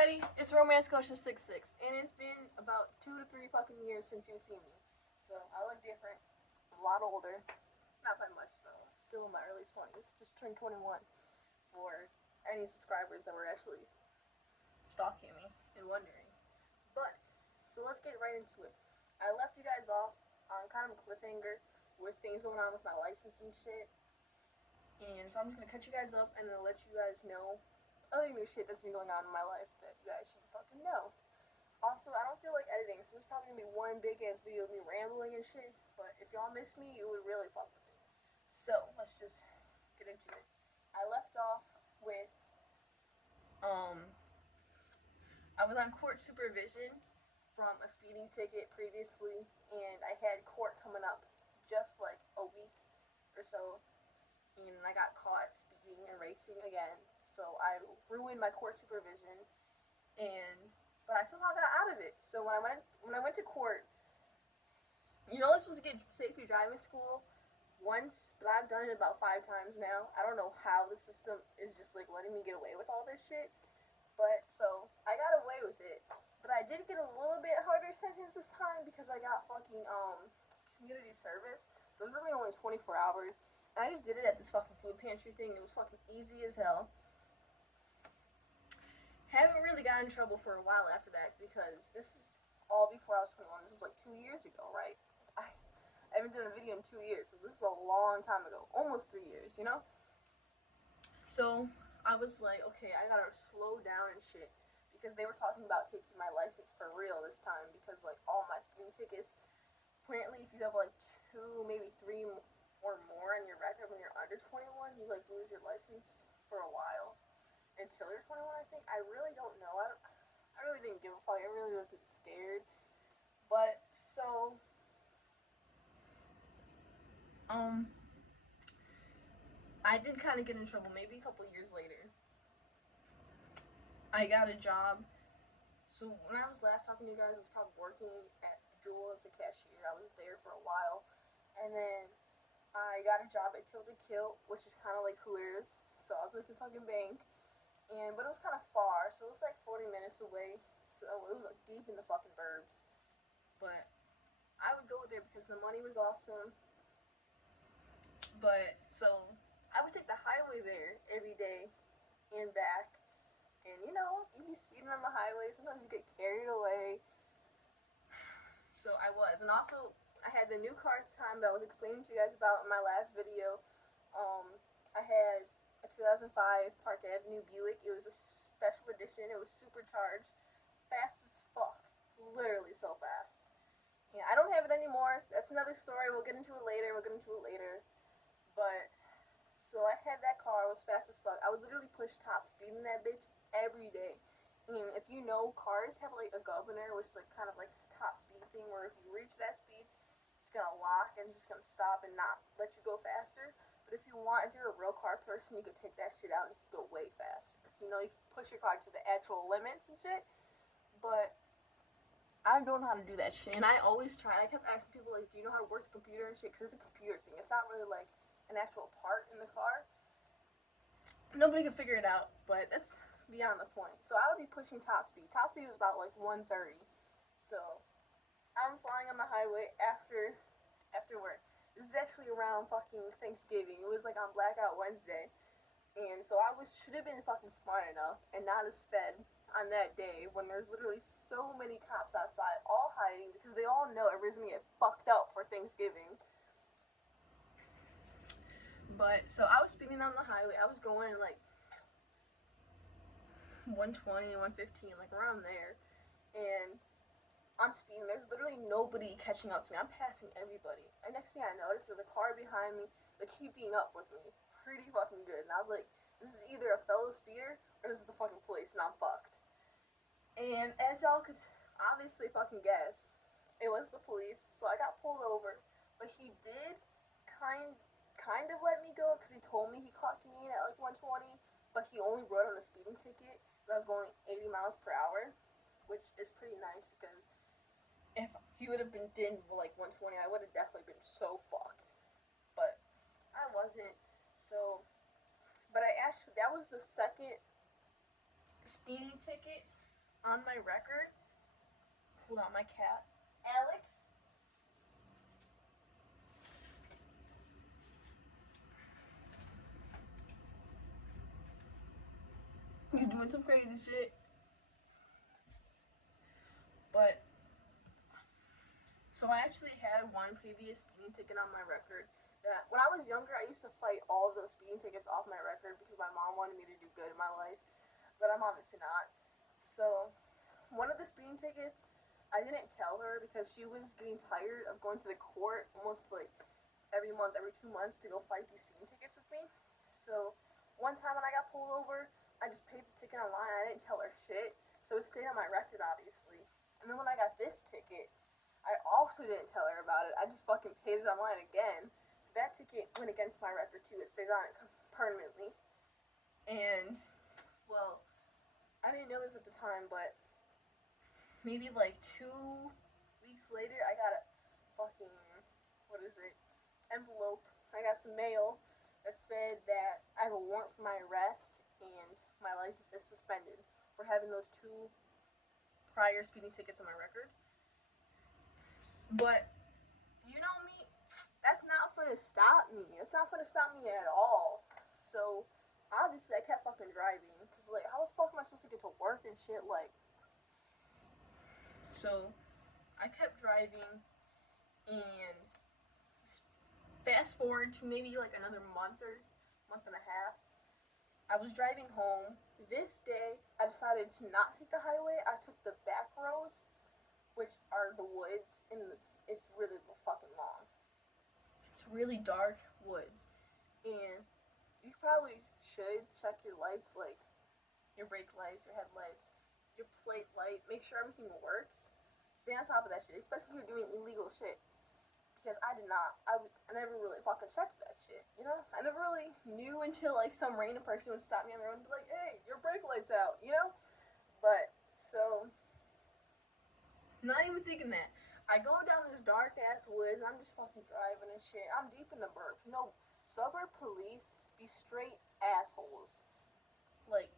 everybody, it's Romance Scotia66, and it's been about 2 to 3 fucking years since you've seen me. So I look different, a lot older, not by much though. Still in my early 20s, just turned 21. For any subscribers that were actually stalking me and wondering. But so let's get right into it. I left you guys off on kind of a cliffhanger with things going on with my license and shit. And so I'm just gonna cut you guys up and then let you guys know other new shit that's been going on in my life that you guys should fucking know. Also, I don't feel like editing, so this is probably gonna be one big ass video of me rambling and shit. But if y'all miss me, you would really fuck with it. So let's just get into it. I left off with I was on court supervision from a speeding ticket previously, and I had court coming up just like a week or so, and I got caught speeding and racing again. So I ruined my court supervision, but I somehow got out of it. So when I went to court, you know, I'm supposed to get safety driving school once, but I've done it about 5 times now. I don't know how the system is just like letting me get away with all this shit, but so I got away with it. But I did get a little bit harder sentence this time because I got fucking community service. It was really only 24 hours, and I just did it at this fucking food pantry thing. It was fucking easy as hell. Haven't really gotten in trouble for a while after that because this is all before I was 21. This was like 2 years ago, right? I haven't done a video in 2 years, so this is a long time ago. Almost 3 years, you know? So I was like, okay, I gotta slow down and shit because they were talking about taking my license for real this time because like all my speeding tickets, apparently if you have like 2, maybe 3 or more on your record when you're under 21, you like lose your license for a while. Until you're 21, I think. I really don't know. I really didn't give a fuck. I really wasn't scared. But, so, I did kind of get in trouble maybe a couple years later. I got a job. So, when I was last talking to you guys, I was probably working at Jewel as a cashier. I was there for a while. And then I got a job at Tilted Kilt, which is kind of like Hooters. So, I was at the fucking bank. But it was kind of far, so it was like 40 minutes away, so it was like deep in the fucking burbs. But I would go there because the money was awesome. But so I would take the highway there every day and back, and you know, you'd be speeding on the highway. Sometimes you get carried away. So I was, and also I had the new car at the time that I was explaining to you guys about in my last video. I had a 2005 Park Avenue Buick. It was a special edition. It was supercharged, fast as fuck, literally so fast. Yeah, I don't have it anymore. That's another story. We'll get into it later. But so I had that car. It was fast as fuck. I would literally push top speed in that bitch every day. I mean, if you know, cars have like a governor, which is like kind of like top speed thing, where if you reach that speed, it's gonna lock and it's just gonna stop and not let you go faster. But if you're a real car person, you could take that shit out and you could go way faster. You know, you can push your car to the actual limits and shit. But I don't know how to do that shit. And I always try. I kept asking people, like, do you know how to work the computer and shit? Because it's a computer thing. It's not really like an actual part in the car. Nobody could figure it out, but that's beyond the point. So I would be pushing top speed. Top speed was about like 130. So I'm flying on the highway after work. This is actually around fucking Thanksgiving. It was like on Blackout Wednesday. And so I should have been fucking smart enough and not have sped on that day when there's literally so many cops outside all hiding because they all know everybody's gonna get fucked up for Thanksgiving. But so I was speeding on the highway. I was going like 120, 115, like around there. And I'm speeding. There's literally nobody catching up to me. I'm passing everybody. And next thing I notice, there's a car behind me, like keeping up with me. Pretty fucking good. And I was like, this is either a fellow speeder or this is the fucking police, and I'm fucked. And as y'all could obviously fucking guess, it was the police. So I got pulled over, but he did kind of let me go because he told me he clocked me in at like 120, but he only wrote on the speeding ticket that I was going 80 miles per hour, which is pretty nice because if he would have been did like 120, I would have definitely been so fucked. But I wasn't. But that was the second speeding ticket on my record. Hold on, my cat. Alex? He's doing some crazy shit. But, so I actually had one previous speeding ticket on my record. That when I was younger, I used to fight all of those speeding tickets off my record because my mom wanted me to do good in my life. But I'm obviously not. So, one of the speeding tickets, I didn't tell her because she was getting tired of going to the court almost like every month, every 2 months to go fight these speeding tickets with me. So one time when I got pulled over, I just paid the ticket online. I didn't tell her shit, so it stayed on my record, obviously. And then when I got this ticket, I also didn't tell her about it. I just fucking paid it online again. So that ticket went against my record too. It stays on it permanently. And well, I didn't know this at the time, but maybe like 2 weeks later, I got a fucking, what is it, envelope. I got some mail that said that I have a warrant for my arrest and my license is suspended for having those 2 prior speeding tickets on my record. But you know me, that's not gonna stop me. It's not gonna stop me at all. So obviously I kept fucking driving because like how the fuck am I supposed to get to work and shit like? So I kept driving and fast forward to maybe like another month or month and a half. I was driving home. This day, I decided to not take the highway. I took the back roads, which are the woods, and it's really fucking long. It's really dark woods, and you probably should check your lights, like your brake lights, your headlights, your plate light. Make sure everything works. Stay on top of that shit, especially if you're doing illegal shit. Because I did not, I never really fucking checked that shit, you know? I never really knew until like some random person would stop me on the road and be like, hey, your brake light's out, you know? But, so, not even thinking that. I go down this dark ass woods and I'm just fucking driving and shit. I'm deep in the burbs. No, suburb police be straight assholes. Like,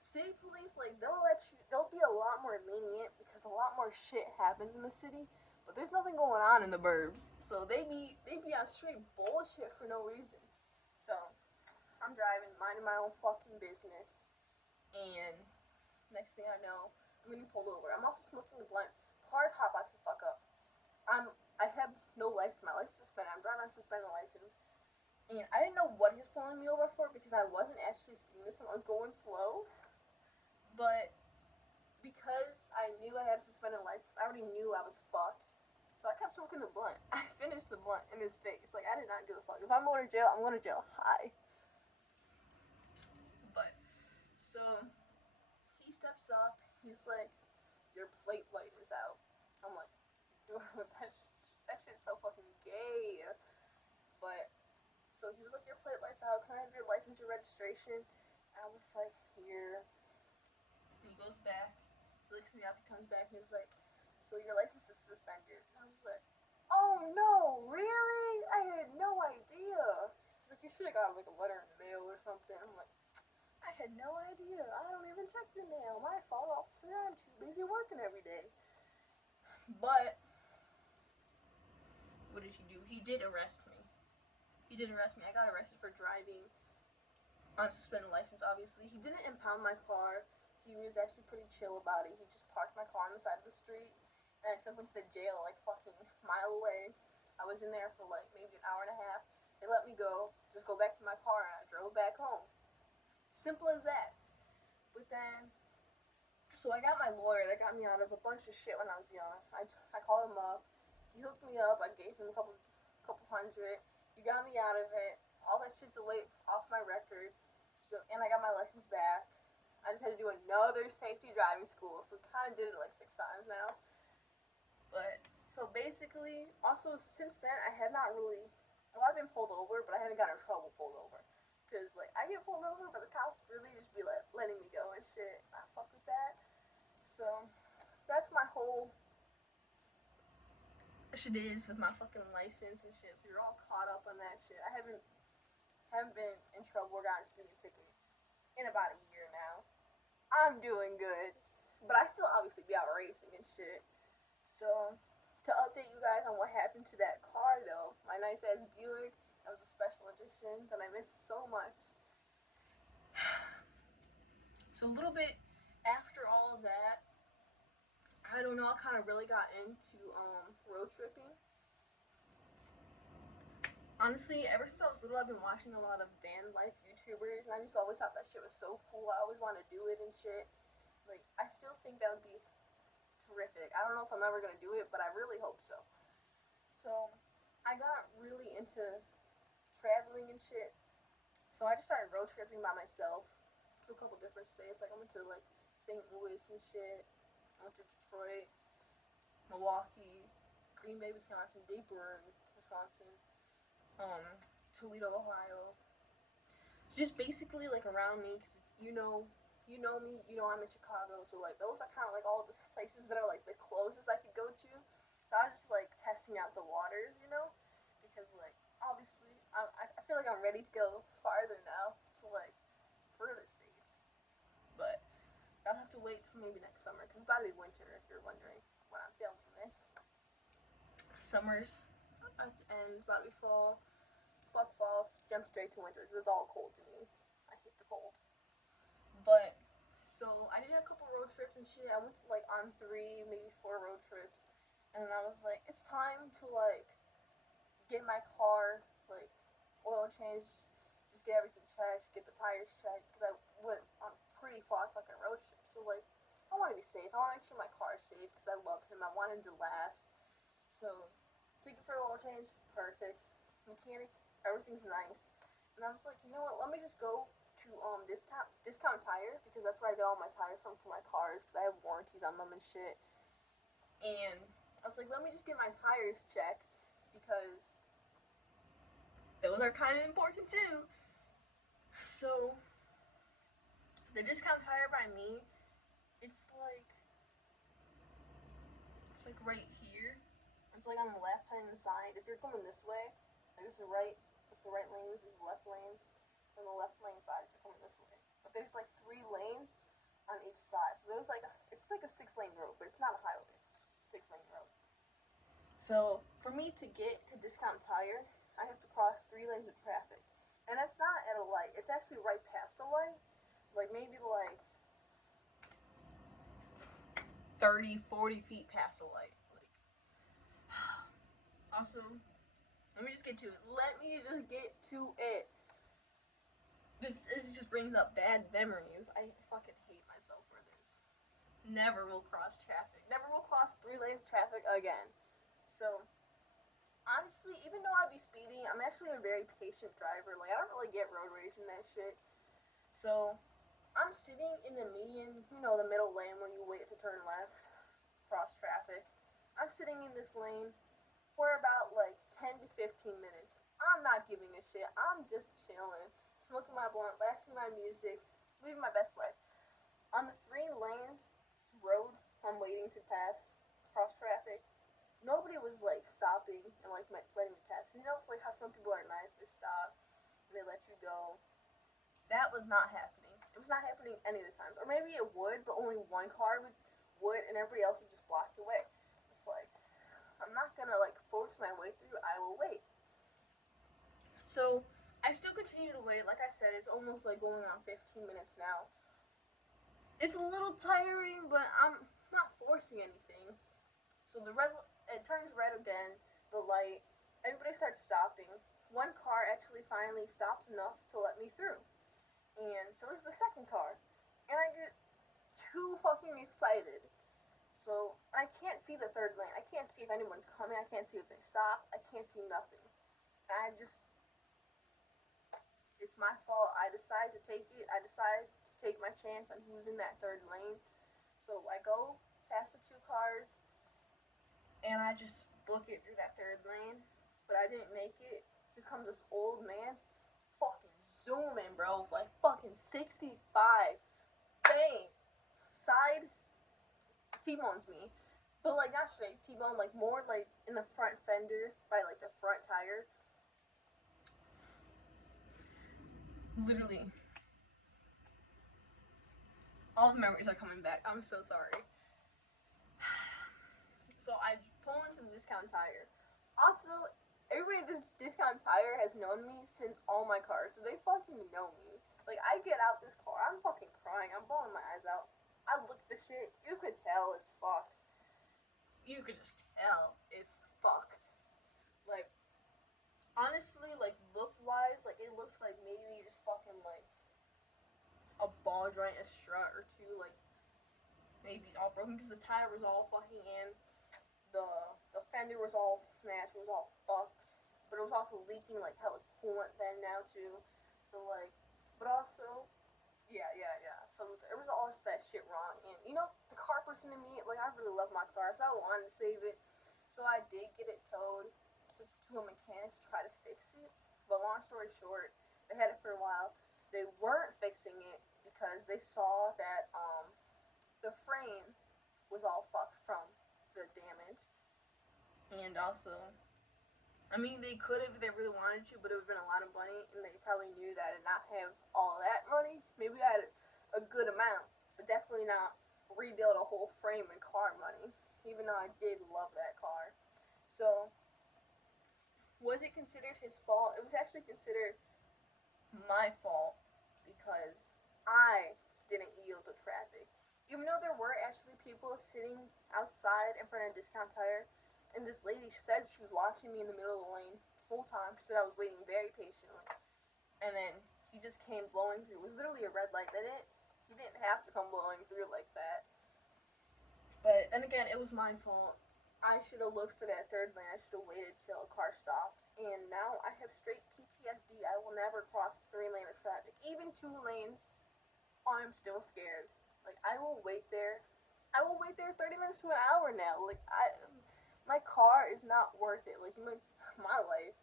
city police, like, they'll be a lot more lenient because a lot more shit happens in the city. But there's nothing going on in the burbs, so they be on straight bullshit for no reason. So I'm driving, minding my own fucking business, and next thing I know, I'm getting pulled over. I'm also smoking a blunt. Car's hotbox the fuck up. I have no license. My license is suspended. I'm driving on a suspended license, and I didn't know what he was pulling me over for because I wasn't actually speeding this time. I was going slow, but because I knew I had a suspended license, I already knew I was fucked. So I kept smoking the blunt. I finished the blunt in his face. Like, I did not give a fuck. If I'm going to jail, I'm going to jail high. But, so, he steps up. He's like, your plate light is out. I'm like, dude, that shit's so fucking gay. But, so he was like, your plate light's out. Can I have your license, your registration? And I was like, here. He goes back. He looks me up. He comes back and he's like, so your license is suspended. And I was like, oh no, really? I had no idea. He's like, you should have got like a letter in the mail or something. I'm like, I had no idea. I don't even check the mail. My fault, officer. I'm too busy working every day. But what did he do? He did arrest me. I got arrested for driving on suspended license, obviously. He didn't impound my car. He was actually pretty chill about it. He just parked my car on the side of the street and I took me to the jail like fucking a mile away. I was in there for like maybe an hour and a half. They let me go, just go back to my car, and I drove back home. Simple as that. But then, so I got my lawyer that got me out of a bunch of shit when I was young. I called him up. He hooked me up. I gave him a couple hundred. He got me out of it. All that shit's away off my record. So, and I got my license back. I just had to do another safety driving school, so kind of did it like 6 times now. But, so basically, also since then, I have not really, well, I've been pulled over, but I haven't gotten in trouble pulled over. Because, like, I get pulled over, but the cops really just be like, letting me go and shit. I fuck with that. So, that's my whole shit is with my fucking license and shit. So you're all caught up on that shit. I haven't been in trouble or gotten a speeding ticket in about a year now. I'm doing good. but I still obviously be out racing and shit. So, to update you guys on what happened to that car though, my nice ass Buick, that was a special edition that I missed so much. So, a little bit after all of that, I don't know, I kind of really got into road tripping. Honestly, ever since I was little, I've been watching a lot of van life YouTubers, and I just always thought that shit was so cool. I always wanted to do it and shit. Like, I still think that would be terrific. I don't know if I'm ever gonna do it, but I really hope so. So, I got really into traveling and shit. So I just started road tripping by myself to a couple different states. Like I went to like St. Louis and shit. I went to Detroit, Milwaukee, Green Bay, Wisconsin, Deep Run, Wisconsin, Toledo, Ohio. Just basically like around me, cause you know me, you know I'm in Chicago, so like those are kind of like all the places that are like the closest I could go to. So I was just like testing out the waters, because like obviously I feel like I'm ready to go farther now to like further states, but I'll have to wait till maybe next summer because it's about to be winter. If you're wondering when I'm filming this, summer's about to end. It's about to be fall. Fuck fall. Jump straight to winter because it's all cold to me. I hate the cold. But so I did a couple road trips and shit. I went to like on 3, maybe 4 road trips, and then I was like, it's time to like get my car like oil changed, just get everything checked, get the tires checked, because I went on a pretty far fucking road trip. So like, I want to be safe. I want to make sure my car is safe because I love him. I want him to last. So took it for oil change, perfect. Mechanic, everything's nice. And I was like, you know what? Let me just go to discount tire because that's where I get all my tires from for my cars because I have warranties on them and shit. And I was like, let me just get my tires checked because those are kind of important too. So the discount tire by me, it's like right here. It's like on the left hand side. If you're coming this way, like this is the right lane, this is the left lanes, and the left lane side if you're coming this way. But there's like 3 lanes on each side. So there's like it's like a 6-lane road, but it's not a highway. It's just a 6-lane road. So for me to get to discount tire, I have to cross 3 lanes of traffic, and that's not at a light. It's actually right past the light, like maybe like 30, 40 feet past the light. Like, also, let me just get to it. Let me just get to it. This just brings up bad memories. I fucking hate myself for this. Never will cross traffic. Never will cross 3 lanes of traffic again. So, honestly, even though I be speeding, I'm actually a very patient driver. Like, I don't really get road rage and that shit. So, I'm sitting in the median, the middle lane where you wait to turn left, cross traffic. I'm sitting in this lane for about like 10 to 15 minutes. I'm not giving a shit. I'm just chilling, smoking my blunt, blasting my music, living my best life. On the 3-lane road I'm waiting to pass, cross traffic, nobody was like stopping and like letting me pass. Like how some people are nice, they stop and they let you go. That was not happening. It was not happening any of the times. Or maybe it would, but only one car would and everybody else would just block the way. It's like, I'm not gonna like force my way through. I will wait. So I still continue to wait. Like I said, it's almost like going on 15 minutes now. It's a little tiring, but I'm not forcing anything. So it turns red again. The light. Everybody starts stopping. One car actually finally stops enough to let me through, and so does the second car. And I get too fucking excited. So I can't see the 3rd lane. I can't see if anyone's coming. I can't see if they stop. I can't see nothing. And it's my fault. I decide to take it. I decide to take my chance on who's in that 3rd lane. So I go past the 2 cars, and I just book it through that 3rd lane. But I didn't make it. Here comes this old man, fucking zooming, bro, like fucking 65. Bang, side T-bones me. But like not straight T-bone, like more like in the front fender by like the front tire. Literally. All the memories are coming back. I'm so sorry. So I pull into the Discount Tire. Also, everybody at this Discount Tire has known me since all my cars, so they fucking know me. Like, I get out this car, I'm fucking crying, I'm bawling my eyes out. I look at the shit, you could tell it's fucked. You could just tell it's fucked. Like, honestly, like, look-wise, like, it looks like maybe just fucking, like, a ball joint, a strut or two, like, maybe all broken, because the tire was all fucking in. The fender was all smashed, it was all fucked, but it was also leaking like hella coolant then now too. So like, but also, yeah. So there was all that shit wrong, and you know the car person in me, like I really love my car, so I wanted to save it. So I did get it towed to a mechanic to try to fix it. But long story short, they had it for a while. They weren't fixing it because they saw that the frame was all fucked from the damage. And also, I mean, they could have if they really wanted to, but it would have been a lot of money, and they probably knew that I did not have all that money. Maybe I had a good amount, but definitely not rebuild a whole frame and car money, even though I did love that car. So, was it considered his fault? It was actually considered my fault because I didn't yield to traffic. Even though there were actually people sitting outside in front of Discount Tire, and this lady said she was watching me in the middle of the lane the whole time. She said I was waiting very patiently. And then he just came blowing through. It was literally a red light. He didn't have to come blowing through like that. But then again, it was my fault. I should have looked for that third lane. I should have waited till a car stopped. And now I have straight PTSD. I will never cross 3 lanes of traffic. Even 2 lanes, I'm still scared. Like, I will wait there. I will wait there 30 minutes to an hour now. Like, my car is not worth it. Like, my life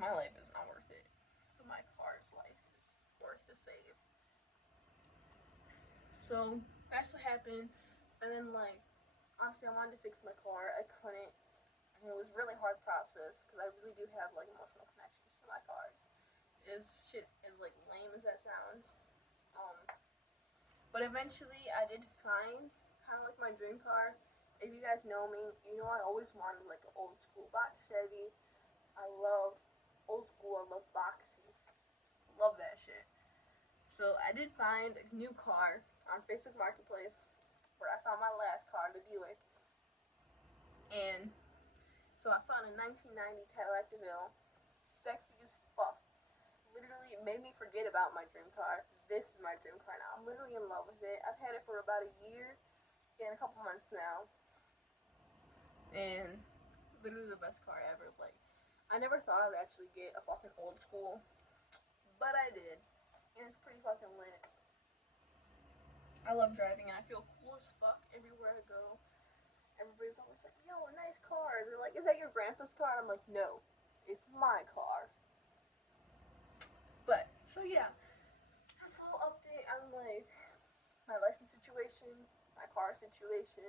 is not worth it. But my car's life is worth the save. So, that's what happened. And then, like, obviously I wanted to fix my car. I couldn't. And it was a really hard process because I really do have, like, emotional connections to my cars. Shit is, like, lame as that sounds. Um, but eventually I did find kind of like my dream car. If you guys know me, you know I always wanted like an old school box Chevy. I love old school. I love boxy. Love that shit. So I did find a new car on Facebook Marketplace where I found my last car, the Buick. And so I found a 1990 Cadillac DeVille. Sexy as fuck. Literally made me forget about my dream car. This is my dream car now. I'm literally in love with it. I've had it for about a year and a couple months now. And literally the best car ever. Like, I never thought I'd actually get a fucking old school, but I did. And it's pretty fucking lit. I love driving and I feel cool as fuck everywhere I go. Everybody's always like, yo, a nice car. They're like, is that your grandpa's car? I'm like, no, it's my car. But, so yeah, that's a little update on like my license situation, my car situation.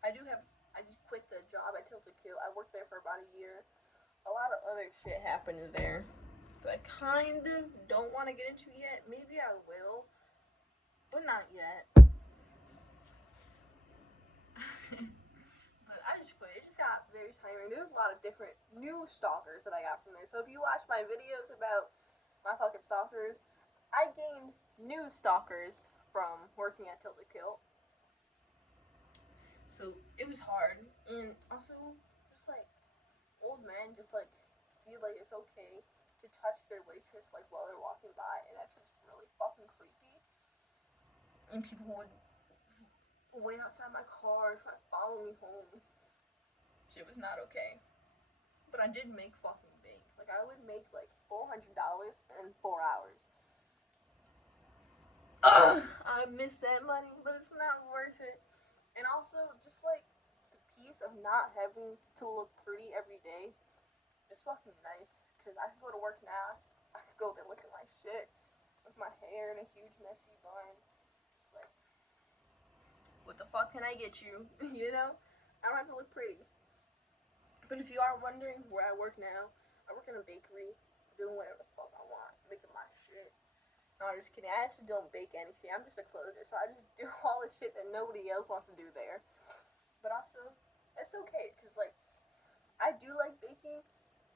I do have. I just quit the job at Tilted Kill. I worked there for about a year. A lot of other shit happened there that I kind of don't want to get into yet. Maybe I will, but not yet. But I just quit. It just got very tiring. There's a lot of different new stalkers that I got from there. So if you watch my videos about my fucking stalkers, I gained new stalkers from working at Tilted Kill. So it was hard, and also just like old men just like feel like it's okay to touch their waitress like while they're walking by, and that's just really fucking creepy. And people would wait outside my car and try to follow me home. Shit was not okay. But I did make fucking bank. Like I would make like $400 in 4 hours. I miss that money, but it's not worth it. And also, just like the peace of not having to look pretty every day is fucking nice. Because I can go to work now. I could go there looking like shit with my hair in a huge messy bun. Just like, what the fuck can I get you? You know? I don't have to look pretty. But if you are wondering where I work now, I work in a bakery doing whatever the fuck I want, making my shit. No, I'm just kidding. I actually don't bake anything. I'm just a closer, so I just do all the shit that nobody else wants to do there. But also, it's okay, because, like, I do like baking,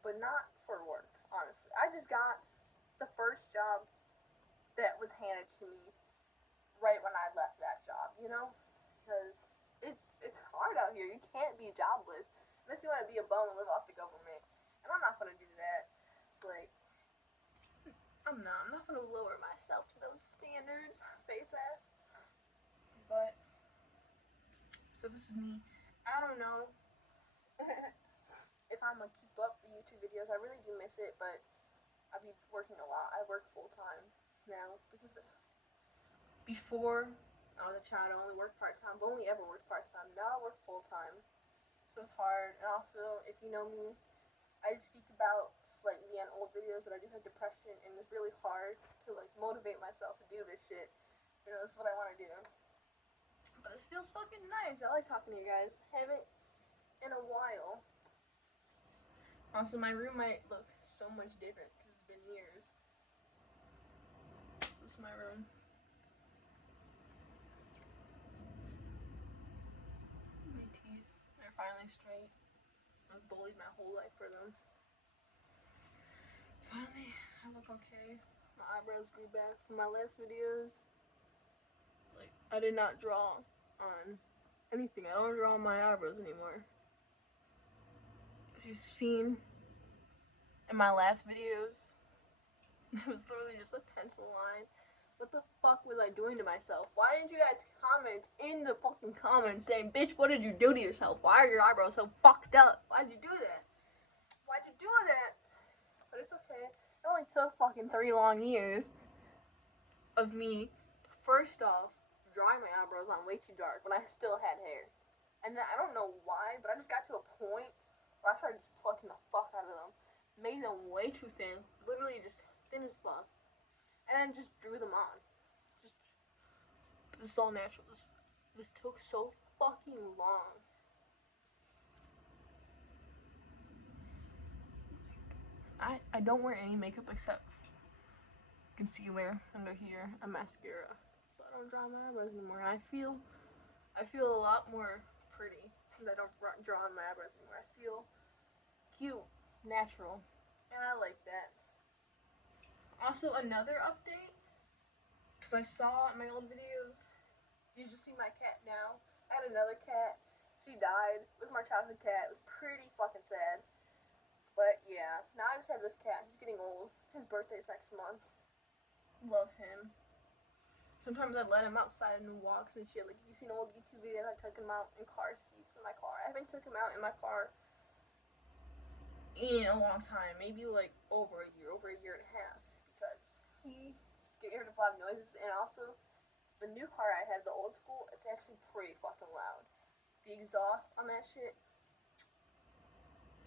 but not for work, honestly. I just got the first job that was handed to me right when I left that job, you know? Because it's hard out here. You can't be jobless unless you want to be a bum and live off the government. And I'm not gonna do that. Like, I'm not gonna lower myself to those standards, face ass. But so this is me. I don't know if I'm gonna keep up the YouTube videos. I really do miss it, but I be working a lot. I work full time now because before I was a child, I only worked part time. I've only ever worked part time. Now I work full time, so it's hard. And also, if you know me, I speak about slightly on old videos that I do have depression, and it's really hard to like motivate myself to do this shit. You know, this is what I want to do. But this feels fucking nice. I like talking to you guys. Haven't in a while. Also, my room might look so much different because it's been years. This is my room. My teeth, they're finally straight. I've bullied my whole life for them. Finally, I look okay. My eyebrows grew back from my last videos. Like, I did not draw on anything. I don't draw on my eyebrows anymore. As you've seen in my last videos, it was literally just a pencil line. What the fuck was I doing to myself? Why didn't you guys comment in the fucking comments saying, bitch, what did you do to yourself? Why are your eyebrows so fucked up? Why'd you do that? Why'd you do that? But it's okay. It only took fucking 3 long years of me, first off, drawing my eyebrows on way too dark when I still had hair. And then I don't know why, but I just got to a point where I started just plucking the fuck out of them. Made them way too thin. Literally just thin as fuck. And then just drew them on. Just, this is all natural. This took so fucking long. I don't wear any makeup except concealer under here, a mascara. So I don't draw my eyebrows anymore. And I feel a lot more pretty since I don't draw on my eyebrows anymore. I feel cute, natural, and I like that. Also, another update, because I saw in my old videos, you just see my cat now. I had another cat. She died. It was my childhood cat. It was pretty fucking sad. But yeah, now I just have this cat. He's getting old. His birthday's next month. Love him. Sometimes I let him outside and walks and shit. Like, you seen old YouTube videos, I took him out in car seats in my car. I haven't took him out in my car in a long time. Maybe like over a year and a half. Because he's scared of loud noises. And also, the new car I had, the old school, it's actually pretty fucking loud. The exhaust on that shit,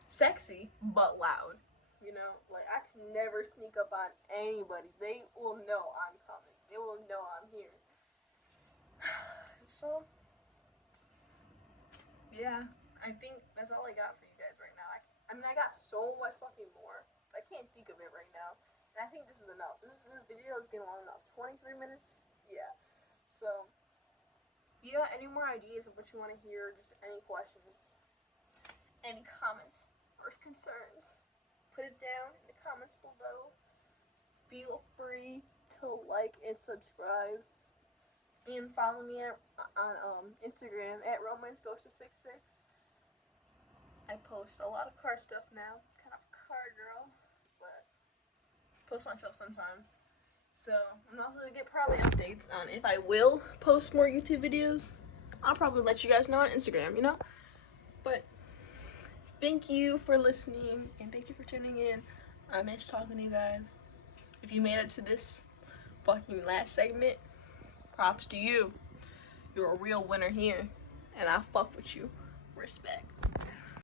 sexy, but loud. You know, like, I can never sneak up on anybody. They will know I'm coming. They will know I'm here. So, yeah, I think that's all I got for you guys right now. I mean, I got so much fucking more. I can't think of it right now. And I think this is enough. This video is getting long enough. 23 minutes? Yeah. So, you got any more ideas of what you want to hear? Just any questions? Any comments or concerns? Put it down in the comments below. Feel free to like and subscribe. And follow me on Instagram at romancegosha66. I post a lot of car stuff now. Kind of a car girl. But post myself sometimes. So I'm also going to get probably updates on if I will post more YouTube videos. I'll probably let you guys know on Instagram, you know? But thank you for listening, and thank you for tuning in. I miss talking to you guys. If you made it to this fucking last segment, props to you. You're a real winner here, and I fuck with you. Respect.